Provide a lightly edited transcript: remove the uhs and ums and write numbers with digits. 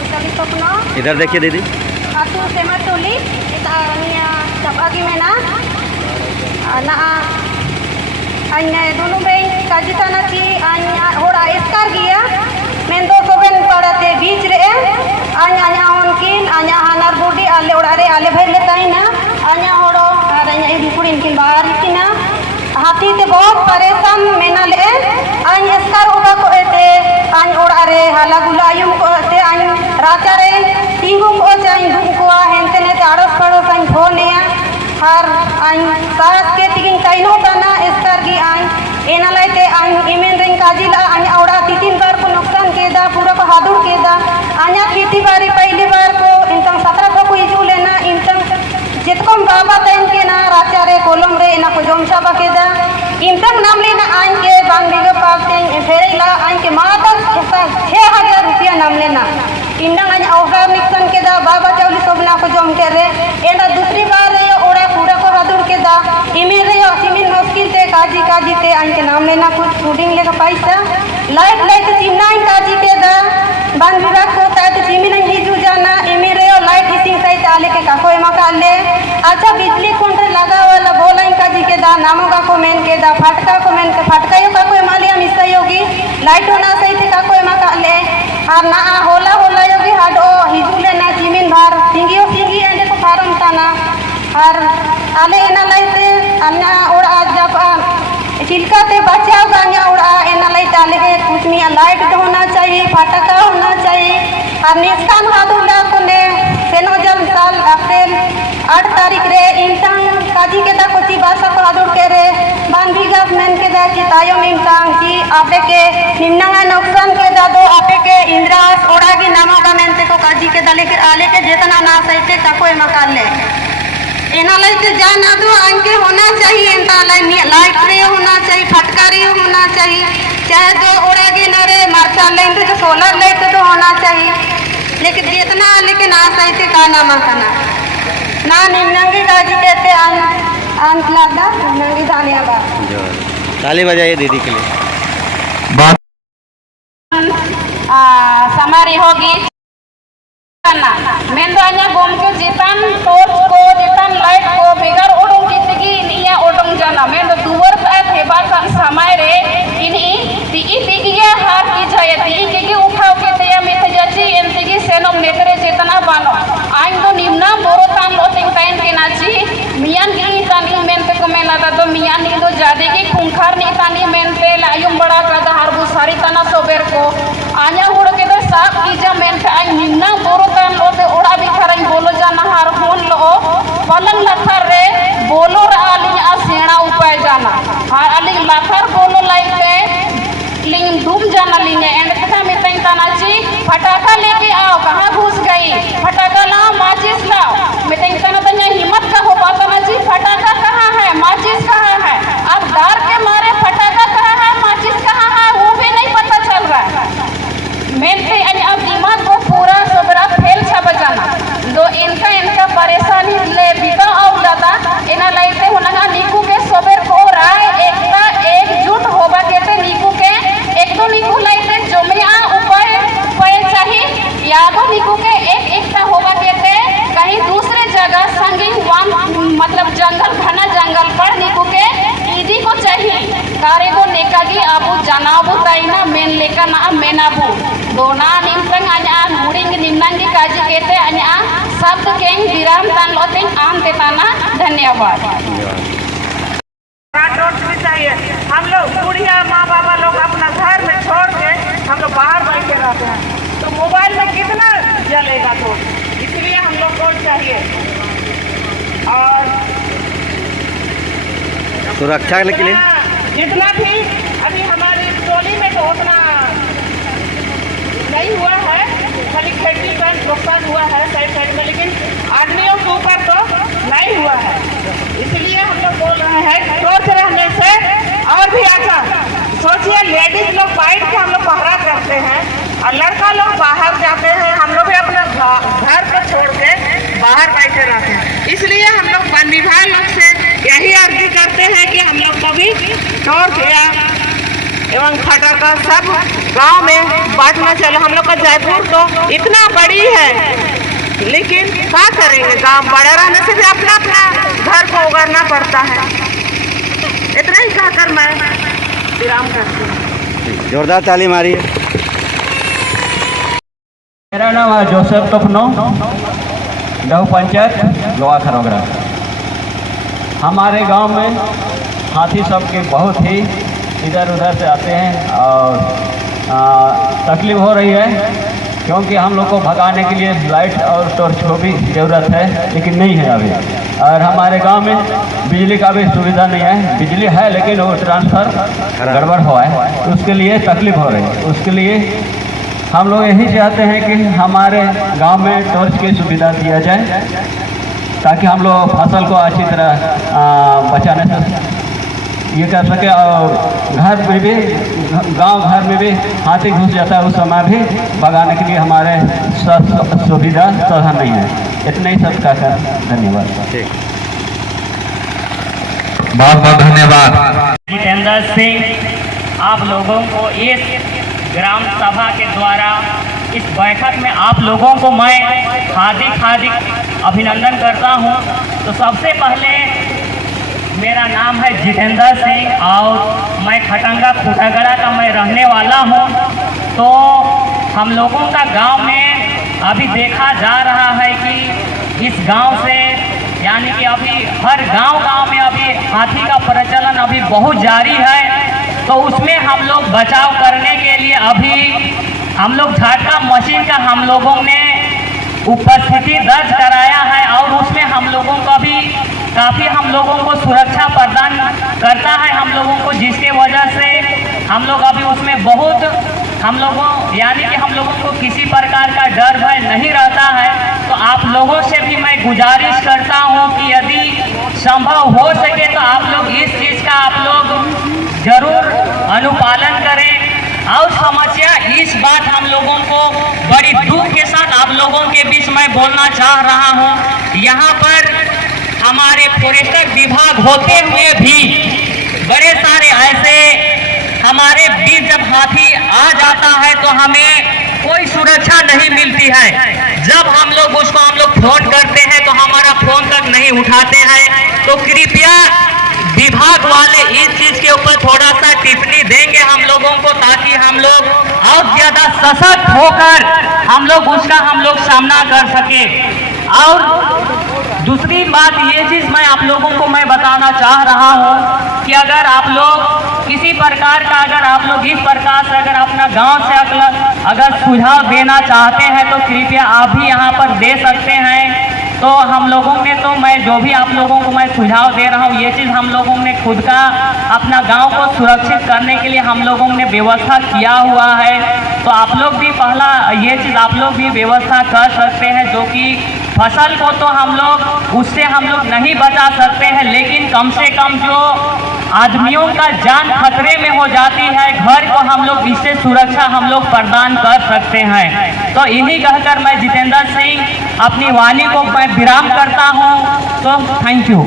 इधर देखिए दीदी। Atu sematuli kita niya dabagi mena na anya dulu beng kajita na ki anya hora eskar giya mendo soben padate beach re anya onkin anya hanar budi ale orare ale bhai letai na anya horo anya iburin kin bahar kina हाथी से बहुत परेशान मेना ले आइन एस्कार होगा को एते आइन ओड़ारे हाला गुलायुम को एते आइन राचारे टिंगु को चाइन दुम को हेंते ने आड़स पड़ोस आइन फोनिया हर आइन सास के तिगिन ताइनो तना एस्कार की आइन एना लाइते आइन इमेन रिंग काजिला आइन ओड़ा तीन बार को नुकसान केदा पूरा को हादुर केदा आन्या खेती बारी पहली बार को इंतंग 17 को इजू लेना इंतंग जितकों बाबा तैन के ना राचारे कोलम रे ना को जोमसा बकेदा इंतंग नाम लेना आइन के बांगीगा पावतें फेरेला आइन के माता 6000 रुपया नाम लेना इंदंग आइन औगा निक्सन के दा बाबा चौली सोबना को जोम के रे एना दूसरी बार रे ओड़ा पूरा को हादुर के दा इमें रे सिमिन मुश्किल ते काजी ते आइन के नाम लेना कुछ शूटिंग लेगा पैसा लाइट चिमना इन काजी के दा बांध विभाग को तायत चिमिन हिजू जाना इमें रे लाइट हिसिंग सहित आले के काको एमा काले अच्छा बिजली कोंट्रे लगा वाला बोला इनका जी के दा नामों का को मेन के दा फटका को मेन के फटका यो का को मालिया मिसा योगी लाइट होना सही थे का को एमा काले और ना होला योगी हाडो हिजुले ना जिमिन भार सिंगी एंडे को फारम ताना और आले एना लाइते अन्ना ओड़ा जब चिल्का ते बचाव गान्या ओड़ा एना लाइट आले के कुछ नहीं लाइट होना चाहिए फटका होना चाहिए और निस्कान हादुला कोने सेनोजम साल अप्रैल 8 तारीख रे इंतंग काजी के दा कोची बासा को हादुर के रे बांधी गवर्नमेंट के दा की तायम इंतंग की आपे के निम्नंगा नुकसान के दा दो आपे के इंद्रास ओड़ा की नामो गवर्नमेंट को काजी के दा लेकर आले के जेतना ना सहिते काको मकान ले एना लाइट जान आदो आंके होना चाहिए इंता लाइट रे होना चाहिए फटका रे होना चाहिए चाहे तो ओड़ा के नरे मार्चा लाइन तो सोलर लाइट तो होना चाहिए लेकिन जितना लेकिन आ सहिते का नामा खाना ना निम्नंगी काजी कहते अंत लादा निम्नंगी दानिया बा ताली बजाइए दीदी के लिए। समारी होगी मेंदोanya गोम के जितान टोर्च को जितान लाइट को बिगर ओडों की तिगी निया ओडों जाना मेंदो दुवर साथ हेबार सा समय रे इन्हीं तिगी या हार की जाए तिगी उठाओ के तया मिथ जाची इन तिगी सेनोम नेतरे जितना बानो आइन तो निम्ना बोरोतान लोटिंग टाइम के नाची मियान की तानी मेंते को मेला तो मियान नी तो जादे की खुंखार नी तानी मेंते लायुम बड़ा का हारबु सारी तना सोबेर को आन्या हुड़ के दर साफ की जा मेंते आइन निम्ना बोरोतान लोटे ओड़ा बिखरन बोलो जाना हार होन लो पलंग लथर रे बोलो रालिंग आ सेना उपाय जाना हार अलिंग लथर बोलो लाइते लिंग धूम जाना लिंग एंड कथा में तंग तानाची फटाका लेके आओ कहां घुस गई फटाका लाओ माचिस लाओ मैं तंग तना तन्या हिम्मत का हो पाता ना जी फटाका कहां है माचिस कहां है अब डर के मारे फटाका कहां है माचिस कहां है वो भी नहीं पता चल रहा है मेनते यानी अब दिमाग को पूरा सबरा फेल छा बजाना दो इनका परेशानी ले बिता और दादा इना लाइते होना निकू के सबेर को राय एकता एकजुट होबा केते निकू के एक तो निकू लाइते जमिया उपाय चाहिए यादो निकू के एकता होबा केते कहीं दूसरे जगह संगी मतलब जंगल घना जंगल पर निकू के ईदी को चाहिए कारे को नेकागी आबू जनाबू ताइना मेन लेका ना मेनाबू दोना निम्तंग आन्या मुड़िंग निम्नंगी काजी केते आन्या शब्द केंग विराम तान लोटिंग आम तेताना धन्यवाद। चाहिए हम लोग बुढ़िया माँ बाबा लोग अपना घर में छोड़ के हम लोग बाहर बैठे रहते हैं तो मोबाइल में कितना जलेगा तो इसलिए हम लोग को चाहिए और सुरक्षा के लिए जितना भी अभी हमारी टोली में तो उतना नहीं हुआ है खाली खेती का नुकसान हुआ है साइड में लेकिन आदमियों के ऊपर तो नहीं हुआ है इसलिए हम लोग बोल रहे हैं टोर्च रहने से और भी अच्छा सोचिए लेडीज लोग बैठ के हम लोग पहरा करते हैं और लड़का लोग बाहर जाते हैं हम लोग भी अपना घर को छोड़ के बाहर बैठे रहते हैं इसलिए हम लोग वन विभाग लोग से यही अर्जी करते हैं कि हम लोग को भी टोर्च या एवं खटाका सब गांव में बांटना चाहिए। हम लोग का जयपुर तो इतना बड़ी है, लेकिन क्या करेंगे, गांव बड़ा रहने से भी अपना अपना घर को उगारना पड़ता है। इतना ही कहकर मैं विराम करती हूँ। जोरदार ताली मारिए। मेरा नाम है जोसेफ टोकनो, गौ पंचायत लोहा खरोगरा। हमारे गांव में हाथी सबके बहुत ही इधर उधर से आते हैं और तकलीफ हो रही है, क्योंकि हम लोग को भगाने के लिए लाइट और टॉर्च को भी ज़रूरत है, लेकिन नहीं है अभी। और हमारे गांव में बिजली का भी सुविधा नहीं है, बिजली है लेकिन वो ट्रांसफ़र गड़बड़ हुआ है, उसके लिए तकलीफ हो रही है। उसके लिए हम लोग यही चाहते हैं कि हमारे गांव में टॉर्च की सुविधा दिया जाए, ताकि हम लोग फसल को अच्छी तरह बचाने से ये कर सके। और घर में भी, गांव घर में भी हाथी घुस जाता है, उस समय भी भगाने के लिए हमारे सुविधा साधन नहीं है। इतना ही सब कहकर धन्यवाद। बहुत बहुत धन्यवाद। जितेंद्र सिंह, आप लोगों को इस ग्राम सभा के द्वारा इस बैठक में आप लोगों को मैं हार्दिक अभिनंदन करता हूं। तो सबसे पहले मेरा नाम है जितेंद्र सिंह और मैं खटंगा खुटागड़ा का मैं रहने वाला हूं। तो हम लोगों का गांव में अभी देखा जा रहा है कि इस गांव से यानी कि अभी हर गांव में अभी हाथी का प्रचलन अभी बहुत जारी है। तो उसमें हम लोग बचाव करने के लिए अभी हम लोग झटका मशीन का हम लोगों ने उपस्थिति दर्ज कराया है और उसमें हम लोगों को भी काफ़ी हम लोगों को सुरक्षा प्रदान करता है हम लोगों को, जिसके वजह से हम लोग अभी उसमें बहुत हम लोगों यानी कि हम लोगों को किसी प्रकार का डर भय नहीं रहता है। तो आप लोगों से भी मैं गुजारिश करता हूं कि यदि संभव हो सके तो आप लोग इस चीज़ का आप लोग जरूर अनुपालन करें। और समस्या इस बात हम लोगों को बड़ी दुख के साथ आप लोगों के बीच में बोलना चाह रहा हूं। यहाँ पर हमारे फॉरेस्टर विभाग होते हुए भी बड़े सारे ऐसे हमारे बीच जब हाथी आ जाता है तो हमें कोई सुरक्षा नहीं मिलती है। जब हम लोग उसको हम लोग फोन करते हैं तो हमारा फोन तक नहीं उठाते हैं। तो कृपया विभाग वाले इस चीज के ऊपर थोड़ा सा टिप्पणी देंगे हम लोगों को, ताकि हम लोग और ज्यादा सशक्त होकर हम लोग उसका हम लोग सामना कर सके। और दूसरी बात ये चीज मैं आप लोगों को मैं बताना चाह रहा हूँ कि अगर आप लोग किसी प्रकार का अगर आप लोग इस प्रकार से अगर अपना गांव से अगर सुझाव देना चाहते हैं तो कृपया आप भी यहाँ पर दे सकते हैं। तो हम लोगों ने तो मैं जो भी आप लोगों को मैं सुझाव दे रहा हूँ, ये चीज़ हम लोगों ने खुद का अपना गांव को सुरक्षित करने के लिए हम लोगों ने व्यवस्था किया हुआ है। तो आप लोग भी पहला ये चीज़ आप लोग भी व्यवस्था कर सकते हैं, जो कि फसल को तो हम लोग उससे हम लोग नहीं बचा सकते हैं, लेकिन कम से कम जो आदमियों का जान खतरे में हो जाती है, घर को हम लोग इससे सुरक्षा हम लोग प्रदान कर सकते हैं। तो यही कहकर मैं जितेंद्र सिंह अपनी वाणी को मैं विराम करता हूं। तो थैंक यू।